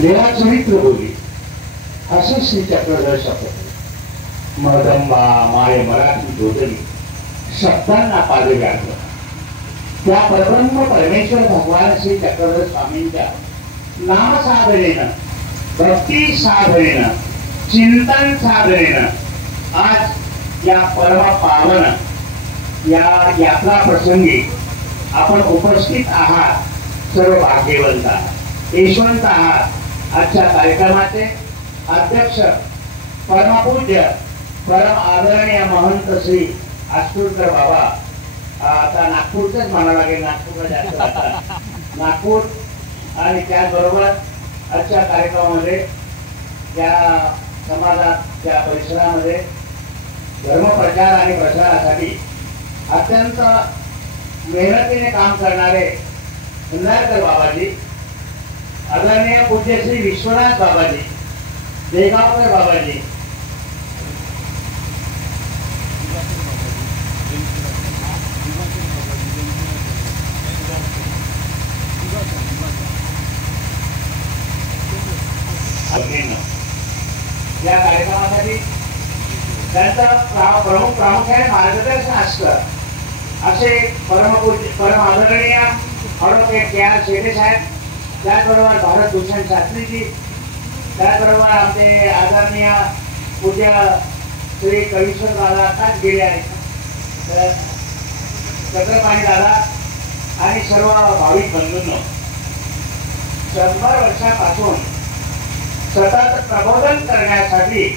लीला चरित्र बोली असे श्री चक्रधर शपथ मदंबा माय मराठी जोडली शब्दांना पाले व्याघ्र त्या परब्रह्म परमेश्वर भगवान श्री चक्रधर स्वामींच्या नाम साधनेनं भक्ती साधनेनं चिंतन साधनेनं आज या परम पावन या यात्रा प्रसंगी आपण उपस्थित आहात. सर्व भाग्यवंत आहात, यशवंत आहात. आजच्या कार्यक्रमाचे अध्यक्ष परमपूज्य परम आदरणीय महंत श्री आष्टुरकर बाबा, आता नागपूरचंच म्हणावं लागेल, नागपूरला जास्त नागपूर. आणि त्याचबरोबर आजच्या कार्यक्रमामध्ये त्या समाजात त्या परिसरामध्ये धर्मप्रचार आणि प्रसारासाठी अत्यंत मेहनतीने काम करणारे हुंडारकर बाबाजी, आदरणीय पूज्य श्री विश्वनाथ बाबाजी, देगावकर बाबाजी, या कार्यक्रमासाठी त्यांचं प्रामुख्याने मार्गदर्शन असतं असे परमपूज्य परम आदरणीय ॲडव्होकेट के आर शेटे साहेब, त्याचबरोबर भारतभूषण शास्त्रीजी, त्याचबरोबर आमचे आदरणीय पूज्य श्री कवीश्वर दादा आताच गेले आहेत, चक्रपाणी दादा आणि सर्व भाविक बंधूंनो, 100 वर्षापासून सतत प्रबोधन करण्यासाठी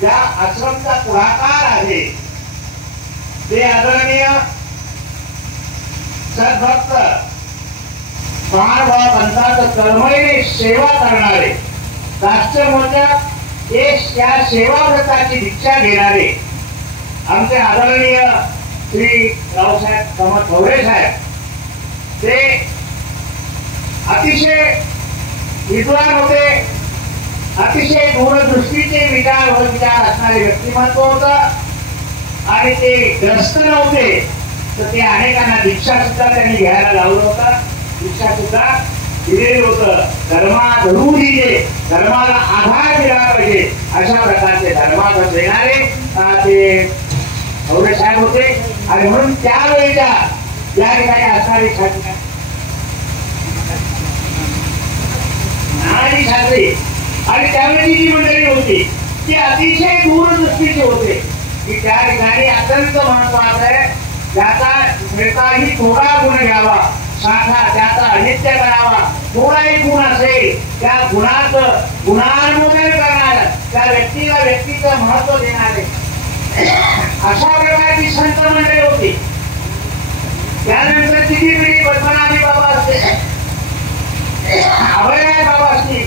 ज्या आश्रमचा पुढाकार आहे ते आदरणीय सद्भक्त महानुभाव पंथाचं कर्मयोगी सेवा करणारे, राष्ट्रमोर्चात या सेवाव्रताची दीक्षा घेणारे आमचे आदरणीय श्री रावसाहेब समर्थ भवरे साहेब, ते अतिशय विद्वान होते, अतिशय दूरदृष्टीचे विचार असणारे व्यक्तिमत्व होतं. आणि ते ग्रस्त नव्हते तर ते अनेकांना दीक्षा सुद्धा त्यांनी घ्यायला लावलं होतं, दीक्षा सुद्धा दिलेलं होतं. धर्माधरूढीचे धर्माला आधार दिला पाहिजे अशा प्रकारचे धर्माधर देणारे ते भवरे साहेब होते. आणि म्हणून त्यावेळेच्या या ठिकाणी असणारी नानाजी शास्त्री आणि त्यावेळी जी मंडळी होती ती अतिशय दूरदृष्टीची होते की त्या ठिकाणी अत्यंत महत्वाचं आहे, त्याचा मिळताही थोडा गुण घ्यावा, साठा त्याचा अनित्य करावा. थोडाही गुण असेल त्या गुणाचं गुणानुमोदन करणार, त्या व्यक्तीला व्यक्तीचं महत्व देणारे अशा प्रकारची संत मंडळी होती. त्यानंतर तिची पिढी पद्मनाभी बाबा असते, अभयराय बाबा असतील,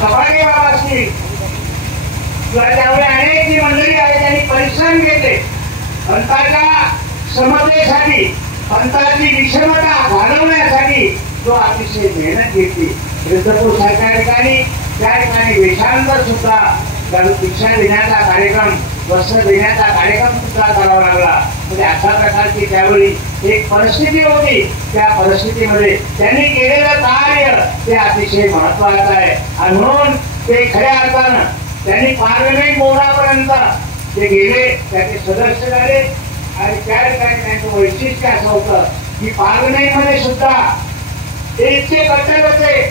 कपाडे बाबा असतील, त्यावेळी अनेक जी मंडळी आहे त्यांनी परिश्रम घेतले पंथाच्या समतेसाठी, पंथाची विषमता घालवण्यासाठी जो अतिशय मेहनत घेतली. रेतपूर सारख्या ठिकाणी त्या ठिकाणी वेषांतर सुद्धा दीक्षा देण्याचा कार्यक्रम, वस्त्र देण्याचा कार्यक्रम सुद्धा करावा लागला. म्हणजे अशा प्रकारची त्यावेळी एक परिस्थिती होती. त्या परिस्थितीमध्ये त्यांनी केलेलं कार्य ते अतिशय महत्वाचं आहे. आणि म्हणून ते खऱ्या अर्थानं त्यांनी पार्लमेंट बोर्डापर्यंत ते गेले, त्याचे सदस्य झाले. आणि त्या ठिकाणी त्यांचं वैशिष्ट्य असं होतं की पार्लमेंटमध्ये सुद्धा ते इतके कट्टर होते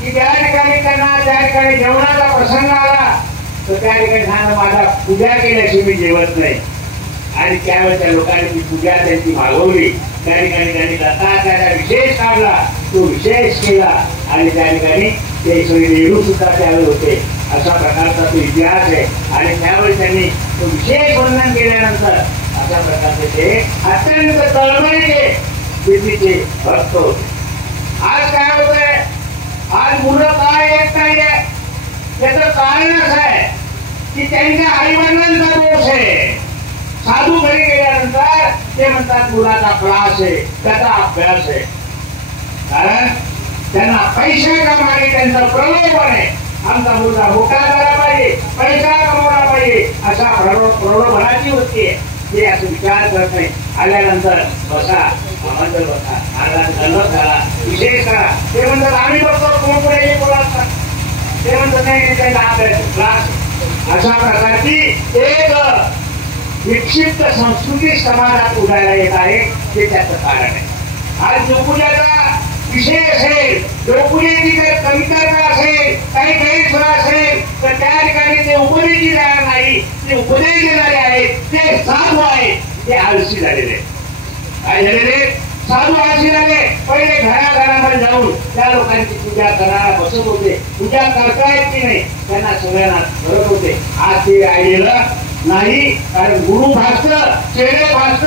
की त्या ठिकाणी त्यांना त्या ठिकाणी जेवणाचा प्रसंग आला तर त्या ठिकाणी सांगा माझा पूजा केल्याशिवाय मी जेवत नाही. आणि त्यावेळेच्या लोकांनी ती पूजा त्यांची मागवली. त्या ठिकाणी त्यांनी दत्तात्र्याचा विशेष काढला, तो विशेष केला. आणि त्या ठिकाणी ते श्री नेहरू सुद्धा त्यावेळी होते. अशा प्रकारचा तो इतिहास आहे. आणि त्यावेळी त्यांनी तो विशेष वर्णन केल्यानंतर अशा प्रकारचे ते अत्यंत तळमळीचे बुद्धीचे भक्त होते. आज काय होतंय, आज मुलं काय येत नाहीये त्याचं कारण असं आहे की त्यांच्या आईवडिलांचा दोष आहे. साधू घरी गेल्यानंतर ते म्हणतात मुलाचा क्लास आहे, त्याचा अभ्यास आहे, कारण त्यांना पैशाच्या मागे त्यांचं प्रलोभन आहे. आमचा मुलगा मोठा झाला पाहिजे, पैसा कमवला पाहिजे, अशा प्रलोभनाची वृत्ती आहे. ते असं विचार करत नाही. आल्यानंतर बसा, मंदिर बसा, महाराज दंडवत झाला, विशेष करा, ते म्हणतात आम्ही बघतो कोण कोणाचे बोलावतात, ते म्हणतात नाही त्यांना क्लास. अशा प्रकारची एक विक्षिप्त संस्कृती समाजात उडायला येत आहे, ते त्याचं कारण आहे. आज जोपुजाचा विषय असेल, जोपुजाची जर कमतरता असेल, काही गैरसोय असेल, तर त्या ठिकाणी ते उपदेश देणार नाही, ते उपदेश देणारे आहेत, ते साधू आहेत, ते आळशी झालेले. काय झालेले? साधू आळशी झाले. पहिले घराघरामध्ये जाऊन त्या लोकांची पूजा करायला बसत होते, पूजा करतायत की नाही त्यांना सगळ्यांना करत होते. आज ते राहिलेलं नाही, कारण गुरु भासत, चेहरे भासत,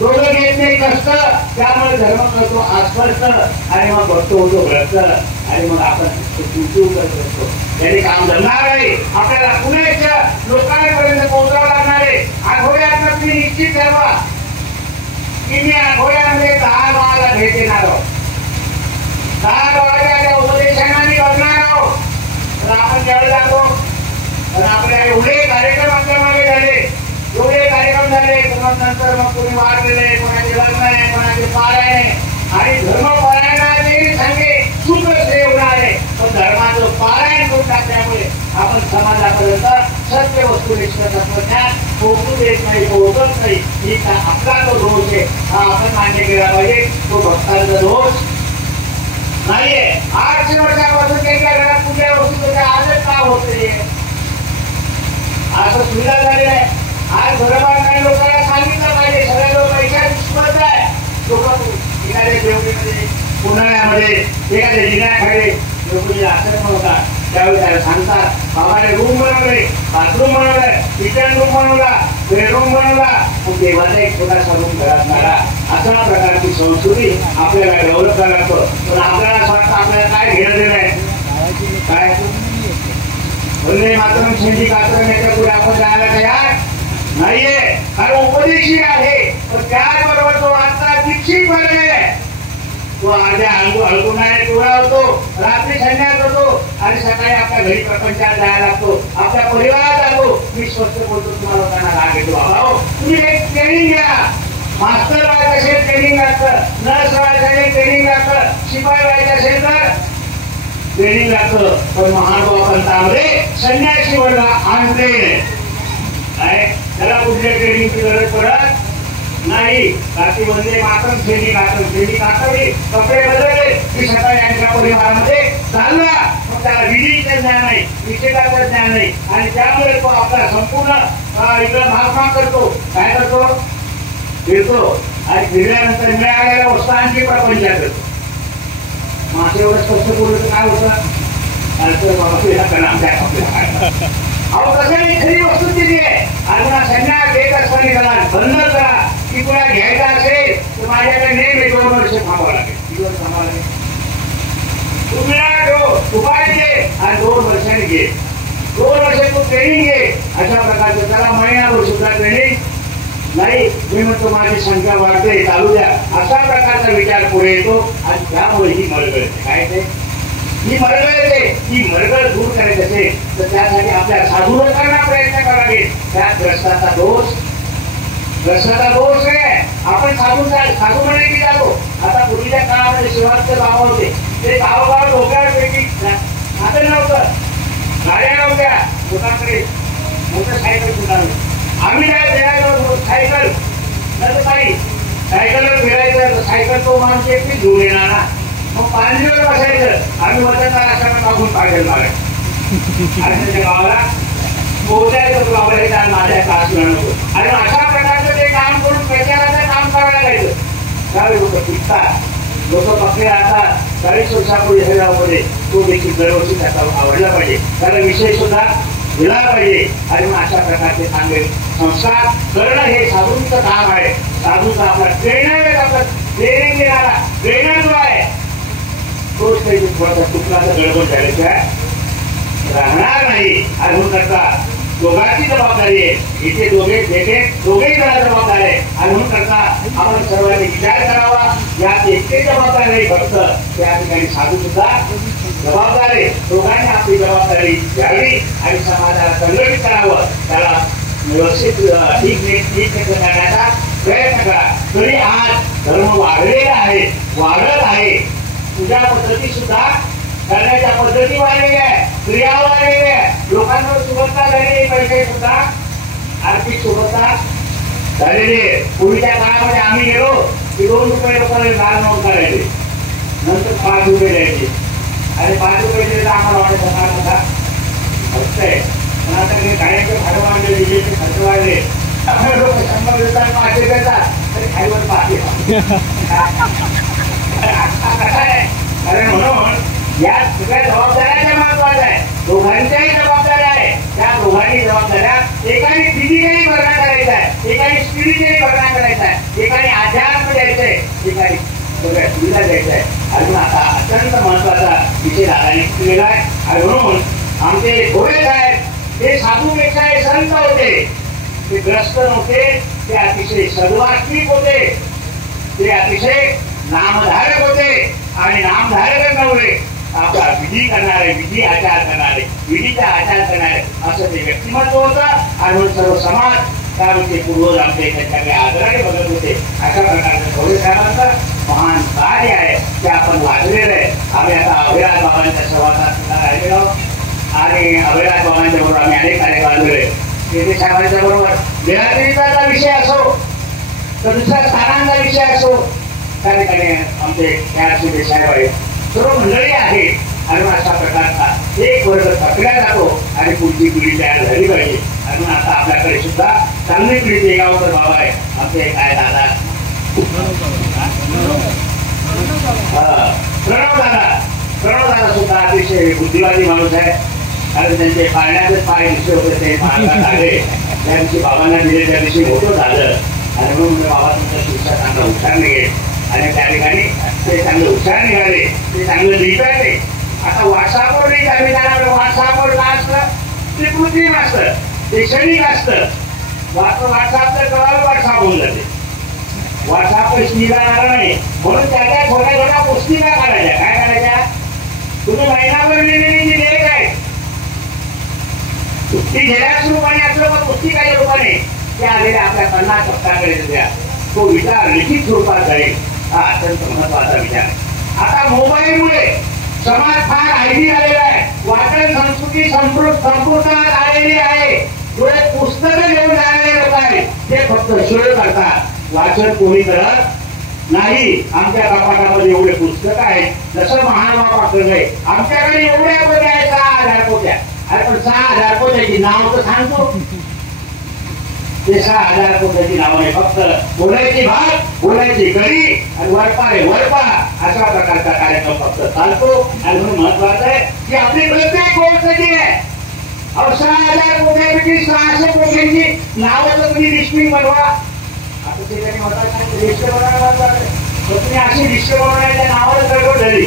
डोळं घेत नाही कष्ट, त्यामुळे धर्म करतो अस्पष्ट आणि मग भक्त होतो भ्रष्ट आणि मग आपण करतो. त्यांनी काम जमणार नाही. आपल्याला पुण्याच्या लोकांपर्यंत पोहोचावं लागणार आहे. आठवड्यात तुम्ही निश्चित ठरवा की मी आठवड्यामध्ये 10 गावाला भेट देणार आहोत, 10 गावाच्या उपदेशांना मी बघणार आहोत. तर आपण ज्यावेळी जातो तर आपल्या एवढे कार्यक्रम आपल्या मागे झाले, एवढे कार्यक्रम झाले, नंतर मग कोणी वाढलेले, कोणाचे लग्न आहे, कोणाचे पारायण आहे आणि धर्म पारायणाचे सांगे सुख श्रेय होणार आहे. पण धर्माचं पारायण करून टाकल्यामुळे आपण समाजापर्यंत सत्य वस्तुनिष्ठ तत्वज्ञान पोहोचू देत नाही, पोहोचत नाही. ही आपला जो दोष आहे हा आपण मान्य केला पाहिजे. तो भक्तांचा दोष नाहीये. 800 वर्षापासून त्यांच्या घरात कुठल्या वस्तू त्याच्या आजच का होत नाहीये, असं सुविधा झालेलं आहे. आज बरोबर काही लोकांना सांगितलं पाहिजे, सगळे लोक पैशाची स्पर्धा आहे. लोक एखाद्या जेवणीमध्ये उन्हाळ्यामध्ये एखाद्या जिन्याखाली लोकांनी आश्रम होतात, त्यावेळी त्याला सांगतात बाबाने रूम बनवले, बाथरूम बनवलाय, किचन रूम बनवला, बेडरूम बनवला, मग देवाचा एक छोटासा रूम घरात काढा. अशा प्रकारची संस्कृती आपल्याला डेव्हलप करायला लागतं. पण आपल्याला असं वाटतं आपल्याला काय घेणं देणं आहे, काय बोलले मात्र शेंडी कात्र याच्या पुढे आपण जायला तयार नाहीये. कारण उपदेशी आहे, पण त्याचबरोबर तो आता दीक्षित वर्ग आहे. तो अर्ध्या हळकुणाने टोळा होतो, रात्री संन्यास होतो आणि सकाळी आपल्या घरी प्रपंचात जायला लागतो, आपल्या परिवारात जातो. मी स्वस्त बोलतो, तुम्हाला लोकांना राग येतो. बाबा तुम्ही एक ट्रेनिंग घ्या. मास्टर व्हायचं असेल ट्रेनिंग लागतं, नर्स व्हायचं असेल ट्रेनिंग लागतं, शिपाई व्हायचं असेल तर ट्रेनिंग लागतं. पण महानुभाव पंथामध्ये संन्यासी वर्ग आणते त्याला कुठल्या ट्रेनिंगची गरज पडत नाही. रात्री वंदे मातरम ट्रेनिंग कातरली, कपडे बदलले की सकाळी यांच्या परिवारामध्ये चालला. मग त्याला विधीचं ज्ञान नाही, निषेधाचं ज्ञान नाही आणि त्यामुळे तो आपला संपूर्ण इकडं भागभाग करतो. काय करतो? फिरतो आणि फिरल्यानंतर मिळालेल्या वस्तूंची प्रपंच करतो. माझं एवढं स्पष्ट बोललं काय होतं? अहो कसं नाही, खरी वस्तू दिली आहे. आणि संन्यास घेत असताना त्याला बंद करा की तुला घ्यायचा असेल तर माझ्याकडे नेहमी 2 वर्ष थांबावं लागेल. 2 वर्ष थांबावं लागेल. तू मिळा उपाय घे आणि 2 वर्षांनी घे. 2 वर्ष तू ट्रेनिंग घे. अशा प्रकारचं त्याला महिनाभर सुद्धा ट्रेनिंग नाही. मी म्हणतो माझी संख्या वाढते, चालू द्या, अशा प्रकारचा विचार पुढे येतो आणि त्यामुळे ही मरगळ येते. काय ते ही मरगळ येते. ही मरगळ दूर करायची असेल तर त्यासाठी आपल्या साधू लोकांना प्रयत्न करावे. त्यात ग्रस्ताचा दोष आहे. आपण साधू म्हणे की जातो. आता पूर्वीच्या काळामध्ये शिवाचे गाव होते, ते गावोगाव डोक्यापैकी साधन नव्हतं, गाड्या नव्हत्या, लोकांकडे मोटरसायकल सुद्धा नव्हती. आम्ही काय फिरायचो सायकल नंतर काही सायकलवर फिरायचं. सायकल तो माणूस एकटीच घेऊन येणार ना, मग पांढरीवर बसायचं. आम्ही वतनदार असताना मागून पाहिजे मागायचं आणि त्याच्या गावाला पोहोचायचं. बाबा माझ्या तास नको आणि अशा प्रकारचं ते काम करून प्रचाराचं काम करायला जायचं. त्यावेळी लोक टिकतात, लोक पक्के राहतात. 40 वर्षापूर्वी हे गावामध्ये तो देखील दरवर्षी त्याचा आवडला पाहिजे, त्याला विषय सुद्धा दिला पाहिजे. आणि मग अशा प्रकारचे चांगले संस्कार करणं हे साधूंचं काम आहे. साधूचा आपला ट्रेनर, आपला ट्रेनिंग देणारा ट्रेनर जो आहे तोच काही थोडासा चुकला तर गडबड झाल्याशिवाय राहणार नाही. अजून करता दोघांची जबाबदारी आहे. इथे दोघेही जरा जबाबदार आहे. अजून करता आपण सर्वांनी विचार करावा. यात एकटे जबाबदार नाही, फक्त त्या ठिकाणी साधू सुद्धा जबाबदार आहे. दोघांनी आपली जबाबदारी घ्यावी आणि समाजाला संघटित करावं. त्याला व्यवस्थित ठीक करण्याचा प्रयत्न करा. तरी आज धर्म वाढलेला आहे, वाढत आहे. पूजा पद्धती सुद्धा करण्याच्या पद्धती वाढलेल्या आहे, क्रिया वाढलेल्या आहे, लोकांवर सुबत्ता झालेली, पैसे सुद्धा आर्थिक सुबत्ता झालेली आहे. पूर्वीच्या काळामध्ये आम्ही गेलो की 2 रुपये लोकांना दान नोंद करायचे, नंतर 5 रुपये द्यायचे आणि 5 रुपये दिले तर आम्हाला वाटत होता फक्त आहे. पण आता काही गाड्यांचे भाडं वाढले, विजेचे खर्च वाढले, लोक 100 देतात 500 देतात तरी खालीवर 5 कारण म्हणून या सगळ्या जबाबदाऱ्या महत्वाच्या आहे, दोघांच्याही जबाबदाऱ्या आहे. त्या दोघांनी जबाबदाऱ्या एकाने फिजिकली भरणा करायचा आहे, एकाने स्पिरिच्युअली भरणा करायचा आहे, एकाने अध्यात्म द्यायचंय, एकाने सगळ्या सुविधा द्यायचं आहे. अजून आता अत्यंत महत्वाचा विषय दादाने केलेला आहे. आणि म्हणून आमचे घोडे साहेब हे साधूपेक्षा हे संत होते, ते ग्रस्त नव्हते, ते अतिशय सद्वास्तिक होते, ते अतिशय नामधारक होते आणि नामधारक नव्हे आपला विधी करणारे, विधी आचार करणारे, विधीचा आचार करणारे असं ते व्यक्तिमत्व होतं. आणि सर्व समाज त्यावेळी पूर्वज आमचे त्यांच्याकडे आदराने बघत होते. अशा प्रकारचं घोडे साहेबांचं महान कार्य आहे ते आपण वाचलेलं आहे. आम्ही आता अभिराज बाबांच्या सहवासात सुद्धा राहिलेलो आणि अभिराज बाबांच्या बरोबर आम्ही अनेक कार्यक्रम आलेले. केंद्रे साहेबांच्या बरोबर निराकरणाचा विषय असो तर दुसऱ्या स्थानांचा विषय असो, त्या ठिकाणी आमचे ज्ञानसूर्य साहेब आहेत, सर्व मंडळी आहे. आणि अशा प्रकारचा एक वर्ग थकल्या जातो आणि पुढची पिढी तयार झाली पाहिजे. आणि आता आपल्याकडे सुद्धा चांगली पिढी देगावकर बाबा आहे, आमचे काय दादा प्रणव दादा सुद्धा अतिशय बुद्धिवादी माणूस आहे. कारण त्यांचे पाळण्यातच पाय दिसले होते, ते मार्गात आले त्या दिवशी बाबांना दिले, त्या दिवशी मोठं झालं. आणि म्हणून बाबा तुमचा शिक्षा चांगला हुशार निघेल आणि त्या ठिकाणी ते चांगले हुशार निघाले, ते चांगलं लिहितात. ते आता व्हॉट्सअपवर नाही आम्ही जाणार, व्हॉट्सअपवर काय असतं ते कृत्रिम असतं, ते क्षणिक असतं. व्हॉट्सअप तर कळालं व्हॉट्सअप होऊन जाते, व्हॉट्सअप निघाणार नाही. म्हणून त्याच्या छोट्या छोट्या पुस्तिका काढायच्या. काय करायच्या? तुम्ही महिनाभर लिहिलेली लेख आहे ती झेरॉक्स रूपाने असलं पण पुस्तिकाच्या रूपाने ते आलेल्या आपल्या 50 पक्षाकडे द्या. तो विचार लिखित स्वरूपात जाईल. हा अत्यंत महत्वाचा विचार आहे. आता मोबाईलमुळे समाज फार आयडी आलेला आहे, वाचन संस्कृती संपूर्णात आलेली आहे. पुढे पुस्तकं घेऊन जाणारे लोक आहेत ते फक्त शोध करतात, वाचन कोणी करत नाही. आमच्या कपाटामध्ये एवढे पुस्तकं आहेत, जसं महानुभावाकडे आहे आमच्याकडे एवढ्या पोत्या आहेत, 6000 पोत्या. अरे पण 6000 पोत्याची नाव तर सांगतो, ते 6000 पोत्याची नाव नाही, फक्त बोलायची भात, बोलायची कडी आणि वरपा रे वरपा अशा प्रकारचा कार्यक्रम फक्त चालतो. आणि म्हणून महत्वाचं आहे की आपली प्रत्येक गोष्ट जी आहे 6000 पोत्यापैकी 600 पोत्यांची नावं तुम्ही लिस्टिंग बनवा. आता ते त्यांनी महत्वाचं लिस्ट बनवणार, तुम्ही अशी लिस्ट बनवण्याच्या नावाला गडबड झाली.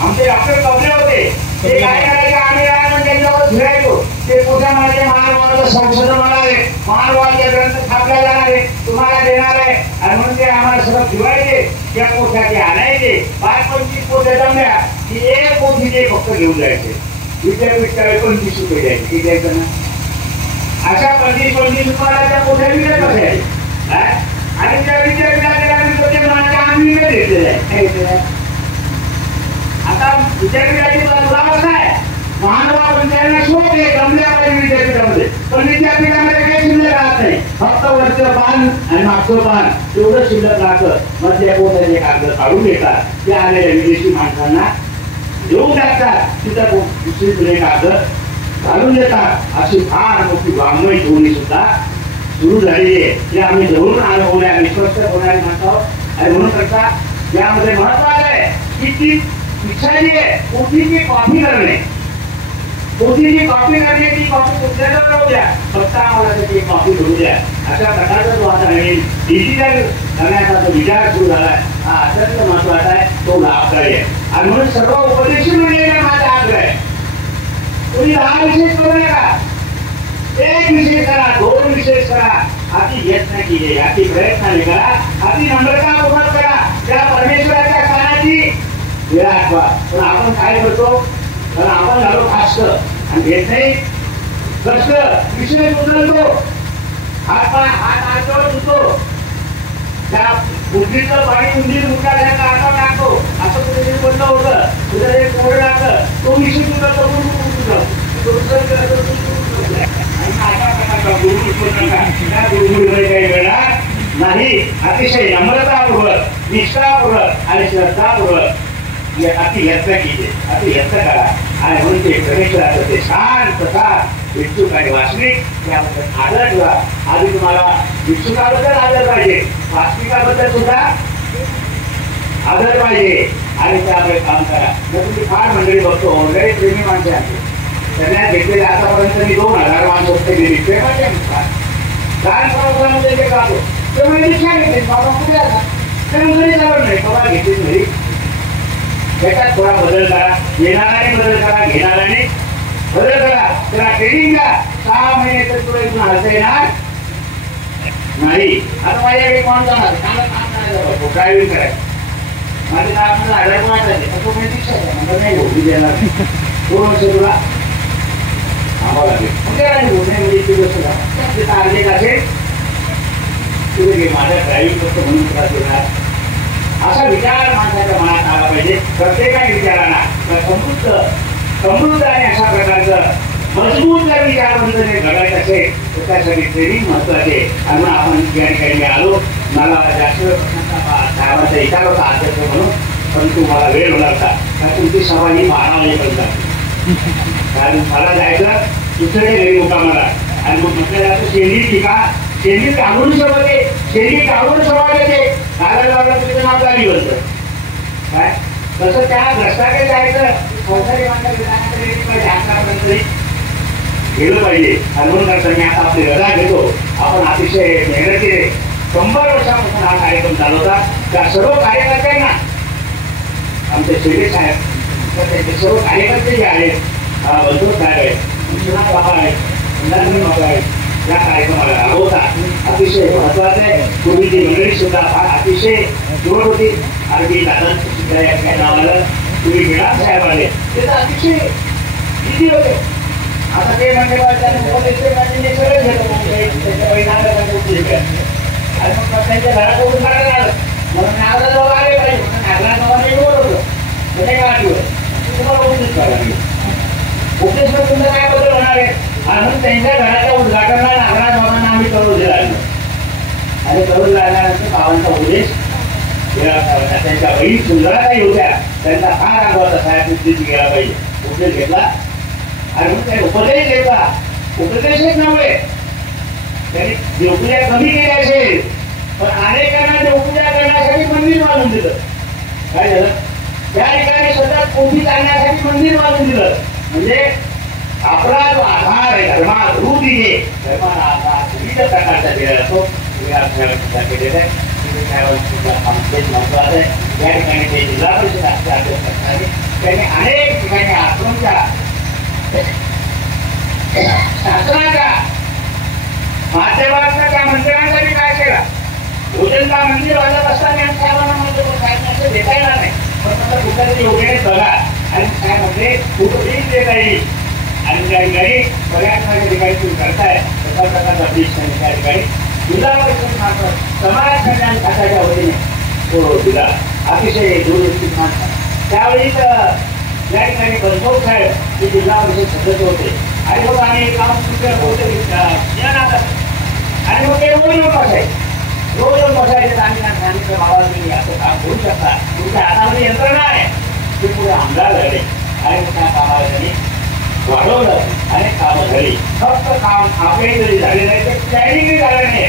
आमचे डॉक्टर कपडे होते, ते काय करायचे, आम्ही त्यांच्यावर फिरायचो. ते कुठल्या माझ्या महानुभावाचं संशोधन होणार आहे, महानुभावाचे ग्रंथ छापल्या जाणार आहे, तुम्हाला देणार आहे. आणि म्हणून ते आम्हाला सगळं फिरवायचे, त्या पोथ्याचे आणायचे. 5-25 पोथ्या जमल्या की एक पोथी ते फक्त घेऊन जायचे. विद्यापीठाला 25 रुपये द्यायचे, किती द्यायचं ना. अशा 25-25 रुपयाला त्या पोथ्या विकत बसायच्या. आणि त्या विद्यापीठाला आम्ही विकत घेतलेलं आहे. आता विद्यापीठाची दुरावस्था आहे, महानुभाव विद्यार्थ्यांना शोध आहे, जमल्या पाहिजे विद्यापीठामध्ये. पण विद्यापीठामध्ये काही शिल्लक राहत नाही, फक्त वरचं पान आणि मागचं पान एवढं शिल्लक राहतं. मधल्या पोत्याचे कागद काढून घेतात, ते आलेल्या विदेशी माणसांना देऊन टाकतात, तिथं दुसरी जुने कागद घालून देतात. अशी फार मोठी वाङ्मय धोरणी सुद्धा सुरू झालेली आहे. ते आम्ही जवळून अनुभवल्या विश्वस्त होणारी माणसं. आणि म्हणून करता यामध्ये महत्वाचं आहे की ती इच्छा जी आहे पोथीची कॉपी करणे, पोथीची कॉपी करणे, ती कॉपी कुठल्याला करू द्या, फक्त आम्हाला त्याची कॉपी करू द्या. अशा प्रकारचा जो आता नवीन डिजिटल करण्याचा जो विचार सुरू झाला आहे हा अत्यंत महत्वाचा आहे, तो लाभदायी आहे. आणि म्हणून सर्व उपदेशी मंडळींना माझा आग्रह आहे, तुम्ही 10 विषय करू नका, 1 विषय करा, 2 विषय करा. अति यत्न केले, अति प्रयत्नाने करा, अति नम्रतापूर्वक करा. त्या परमेश्वराच्या कानाची विराट व्हा. पण आपण काय करतो, कारण आपण झालो फास्ट आणि घेत नाही कष्ट, विषय उचलतो, हात आजवर धुतो, त्या बुद्धीतलं पाणी उंदीर मुठासारखं आता टाकतो असं कुठेतरी बोललं होतं. तुझं एक कोरडं टाकलं तो विषय तुझा तरुण काही वेळा नाही. अतिशय नम्रतापूर्वक निष्ठापूर्वक आणि श्रद्धापूर्वक अति यत्न केले, अति यत्न करा. आणि म्हणून ते गणेशराचं ते शांत भिक्षुक आणि वासनिक त्याबद्दल आदर ठेवा. आधी तुम्हाला भिक्षुकाबद्दल आदर पाहिजे, वासनिकाबद्दल सुद्धा आदर पाहिजे आणि त्यामुळे काम करा. जर तुम्ही फार मंडळी बघतो लय प्रेमी माणसे आहेत, त्यांना घेतलेले आतापर्यंत मी 2000 माणसं होते गेली प्रेमाचे लहान प्रवासामध्ये जे गातो त्यामुळे रिक्षा घेतली बाबा कुठे आला त्यामुळे घरी जावं नाही बाबा घेतली घरी. त्याच्यात थोडा बदल करा, येणाराने बदल करा, घेणाराने बदल करा. त्याला ट्रेनिंग द्या. 6 महिने तर तुला इथून हलता येणार नाही. आता माझ्याकडे कोण जाणार चांगलं काम करायचं ड्रायव्हिंग करायचं माझे आपल्याला आधार वाटायचे तो मी रिक्षा म्हणजे नाही होती देणार 2 वर्ष तुला थांबावं लागेल. म्हणजे ती गोष्ट टार्गेट असेल तुझे घे माझ्या ड्रायव्हिंग करतो म्हणून तुला देणार असा विचार माणसाच्या मनात आला पाहिजे. प्रत्येकाने विचारांना समृद्ध आणि अशा प्रकारचं मजबूत जर विचारबंधने घडायचं असेल तर त्यासाठी ट्रेनिंग महत्वाचे. आणि आपण या ठिकाणी आलो. मला जास्त साहेबांचा विचार होता अध्यक्ष म्हणून, परंतु मला वेळ होणार होता कारण तुमची सभा ही 12 वाजेपर्यंत कारण मला जायचं दुसरे घरी होता मला. आणि मग म्हटलं जातं शेंडी टीका शेंडी टाळून सभा दे, शेंडी टाळून सभा देते कारण लावला तुझं नाव गाडी बनतं काय. तसं त्या भ्रष्टाकडे जायचं संसारी माणसाकडे गेलं पाहिजे. आणि म्हणून मी आता आपली रजा घेतो. आपण अतिशय मेहनतीने 100 वर्षापासून हा कार्यक्रम चालवता. त्या सर्व कार्यकर्त्यांना आमचे शिर्के साहेब तर त्यांचे सर्व कार्यकर्ते जे आहेत बंधू साहेब आहेत, विश्वनाथ बाबा आहेत, मंदारणी बाबा आहेत, या कार्यक्रमाला राबवतात. अतिशय महत्वाचं आहे. पूर्वीची मंडळी सुद्धा फार अतिशय जोड होती. आरबी दादा या नावाला तुम्ही मिळाम साहेब आले ते तर अतिशय किती होते. आता ते म्हणजे सगळं घेतो आणि मग त्यांच्या घराकडून काढायला आलं म्हणून नागराज बाबा आले पाहिजे म्हणून नागराज बाबांनी बोलत होतं ते काय आठवलं तुम्हाला उपदेश करायला उपदेश तुमचं काय बदल होणार आहे. आणि म्हणून त्यांच्या घराच्या उद्घाटनाला नागराज बाबांना आम्ही कळवून लागलो. आणि कळवून लागल्यानंतर बाबांचा उपदेश त्यांच्या बहीण सुंदराताई होत्या त्यांचा फार अगोदर साहेब उपदेश गेला पाहिजे. उपदेश घेतला आणि मग त्याने उपदेश घेतला. उपदेशच नव्हे त्यांनी देवपूजा कमी केली असेल पण अनेकांना देवपूजा करण्यासाठी मंदिर बांधून दिलं. काय झालं त्या ठिकाणी सतत कोठी चालण्यासाठी मंदिर बांधून दिलं. म्हणजे आपला जो आधार आहे धर्मात रूढीने धर्माला आधार विविध प्रकारचा दिला जातो केलेला आहे. महत्वाचं आहे. या ठिकाणी ते जिल्हा परिषद असतात त्यांनी अनेक ठिकाणी आश्रमच्या शासनाच्या माध्यमातून त्या मंदिरांसाठी काय केला. भोजनला मंदिर वाजत असताना साहेबांना म्हणजे साहेब देता येणार नाही पण मला कुठल्यातरी योग्य बघा आणि काय म्हणजे कुठेही देता येईल. आणि त्या ठिकाणी बऱ्याच ठिकाणी तुम्ही करताय तशा प्रकारचा ब्रिज त्यांनी त्या ठिकाणी जिल्हा परिषद मार्फत समाज कल्याण खात्याच्या वतीने तो दिला. अतिशय दूरदृष्टी माणसं त्यावेळी या ठिकाणी बनसोड साहेब हे जिल्हा परिषद सदस्य होते आणि मग आम्ही काम होते आणि मग ते रोज येऊन बसायचे आम्ही सांगितलं बाबा तुम्ही असं काम करू शकता तुमच्या हातामध्ये यंत्रणा आहे. ते पुढे आमदार झाले आणि त्या कामाला त्यांनी वाढवलं आणि कामं झाली. फक्त काम आपले जरी झाले नाही ते प्लॅनिंगही झालं नाही.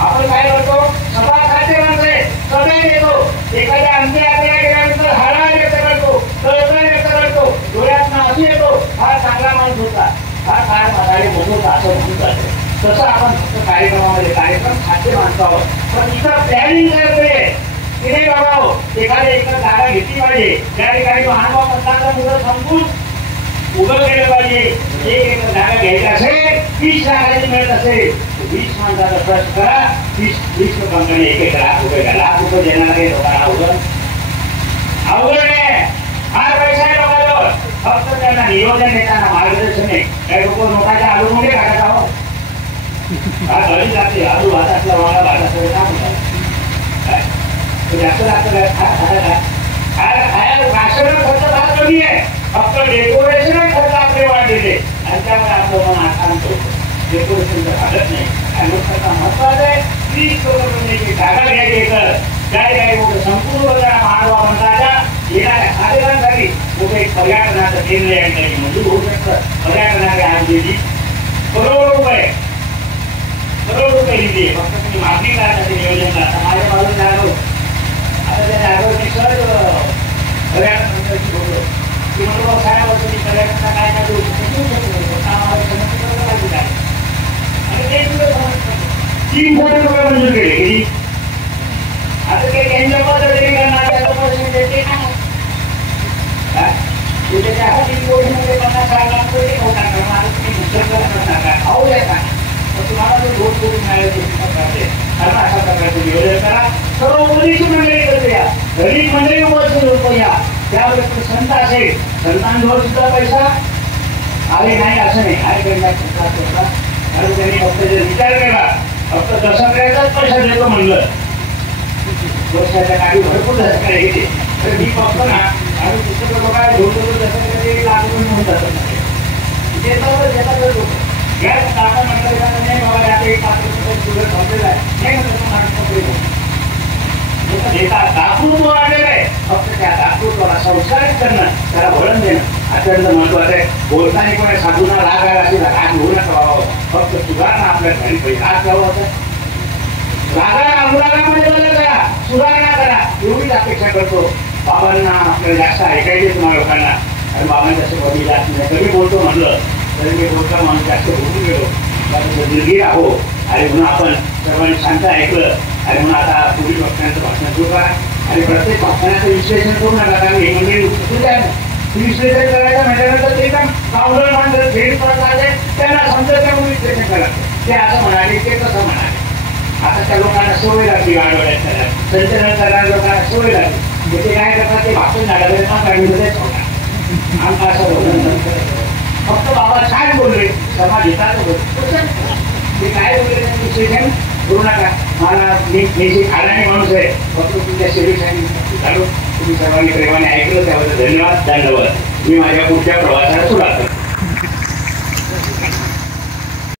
आपण काय करतो सभा खाते माणसे सगळे देतो एखाद्या आमच्या आपल्याला गेल्यानंतर हाडा व्यक्त करतो तळतळ व्यक्त करतो डोळ्यात नाशी येतो हा चांगला माणूस होता हा काय मागायला बनवता असं म्हणून जाते. तसं आपण फक्त कार्यक्रमामध्ये कार्यक्रम खाते माणसावं पण इथं प्लॅनिंग करतोय की नाही बाबा एखाद्या इकडं जागा घेतली पाहिजे. त्या ठिकाणी महानुभाव मतदानाचा मुलं संपून उभं केलं पाहिजे. एक जागा घ्यायची असेल 20 लाखाची मिळत असेल 20 माणसाचा प्रश्न करा 20 लोकांकडे 1 लाख रुपये घ्या. लाख रुपये देणारे लोकांना अवघड आहे. फार पैसा आहे लोकांजवळ फक्त त्यांना नियोजन देताना मार्गदर्शन आहे. काही लोक लोकांच्या आलू मध्ये काढत आहोत हा घरी जाते आलू भात असला मला भात असला काय जास्त लागतं खायला राशन खर्च फार कमी आहे, फक्त डेकोरेशन खर्च आपले वाढलेले आणि त्यामुळे आपलं मन अशांत होतं. डेकोरेशन तर झालंच नाही. त्याचा महत्वाचं आहे 30 करोड जागा घ्यायची तर काय मोठं संपूर्ण महाडवा मंडळाच्या येणाऱ्या साधनांसाठी मोठं एक पर्यटनाचं केंद्र या ठिकाणी मंजूर होऊ शकतं. पर्यटनाने आणलेली करोड रुपये निधी फक्त तुम्ही मागणी करण्याचे नियोजन करा. माझ्या बाजूने आलो आता त्या जागेवरती सहज पर्यटन मंत्र्याची बोललो की म्हणतो साहेब तुम्ही पर्यटनाला काय काय देऊ शकतो आम्हाला समजून लागली आहे आणि ते सुद्धा समजतं 3 कोटी रुपये मंजूर केले किती. आता ते त्यांच्या पद्धतीने करणार त्याचं पैसे देते ना त्याच्या 3 कोटीमध्ये 50 लाख रुपये होणार मला तुम्ही दुसरं करणार का खाऊ द्या का तुम्हाला जो 2 कोटी मिळाले कारण अशा प्रकारचे नियोजन करा. सर्व मुलीची मंडळी करते या गरीब मंडळी उपस्थित होतो या त्यावर संत असेल संतांजवळ सुद्धा पैसा आले नाही असं नाही आहे कारण त्यांनी फक्त जर विचार केला फक्त दसऱ्याचाच पैसा देतो म्हणलं वर्षाच्या काही भरपूर दसऱ्या घेते तर मी फक्त ना आणि पुस्तकं बघा झोडतो दसऱ्याचे लाख रुपये म्हणून जातात देतात गॅस टाका म्हटलं नाही बाबा आता एक 5 रुपये सुरत थांबलेला आहे नाही म्हणतो देतात दाखवून वाढलेलं आहे फक्त त्या दाखवून संस्कारित करणं त्याला वळण देणं अत्यंत महत्वाचं आहे. बोलताना पण साधूंना राग आला असेल राग होऊ नका व्हावं फक्त सुधारणा आपल्या घरी पैसा ठेवावं होतं रागाला अनुरागामध्ये बदल करा सुधारणा करा एवढीच अपेक्षा करतो. बाबांना आपल्याला जास्त ऐकायचे तुम्हाला लोकांना आणि बाबांच्या सोबत जास्त नाही कमी बोलतो म्हणलं तरी मी बोलता माणूस जास्त बोलून गेलो निर्गीर आहो आणि म्हणून आपण सर्वांनी शांत ऐकलं आणि म्हणून आता पुढील वक्त्यांचं भाषण सुरू करा आणि प्रत्येक भाषणाचं विश्लेषण करू नका कारण हे मंडळी विश्लेषण करायचं म्हटल्यानंतर ते पण काउंटर मांडर फेड करतात त्यांना समजत त्यामुळे विश्लेषण करायचं ते असं म्हणाले ते कसं म्हणाले. आता त्या लोकांना सवय लागली वाढवण्यात संचलन करणाऱ्या लोकांना सवय लागली ते काय करतात ते भाषण झालं गाडीमध्येच होणार आमचा असं फक्त बाबा काय बोलले समाज येतात ते काय बोलले विश्लेषण करू नका. मला मी खाणारी माणूस आहे फक्त तुमच्या सेवेसाठी घालून तुम्ही सर्वांनी प्रेमाने ऐकलं त्याबद्दल धन्यवाद. मी माझ्या पुढच्या प्रवासाला सुरुवात करतो.